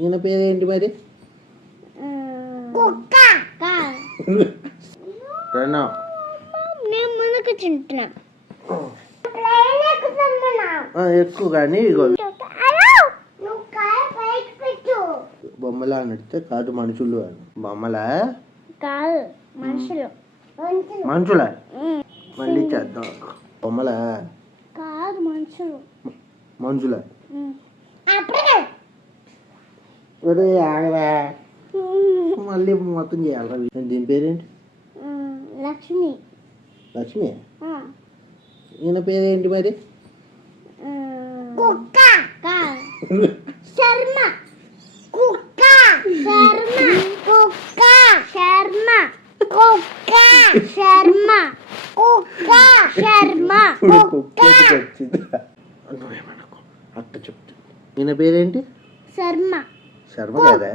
ఈయన పేరేంటి మరి? ప్రణవ్. నేను మునక తింటున్నా. ఎక్కువ కానీ బొమ్మలా నడితే కాదు మనుషులు అని. బొమ్మలా కాదు మనుషులు. మనుషులా? మళ్ళీ చేద్దాం. బొమ్మలా కాదు మనుషులు. మనుషులా? మళ్ళీ మొత్తం చేయాలి. దీని పేరేంటి? లక్ష్మి. లక్ష్మి. ఈయన పేరేంటి మరి? శర్మ. కుక్క. శర్మ. కుక్క. శర్మ. కుక్క. శర్మ. కుక్క. శర్మ. కుక్క. నువ్వేమనుకో అట్ట చెప్తా. ఈయన పేరేంటి? శర్మ. శర్మ కదా?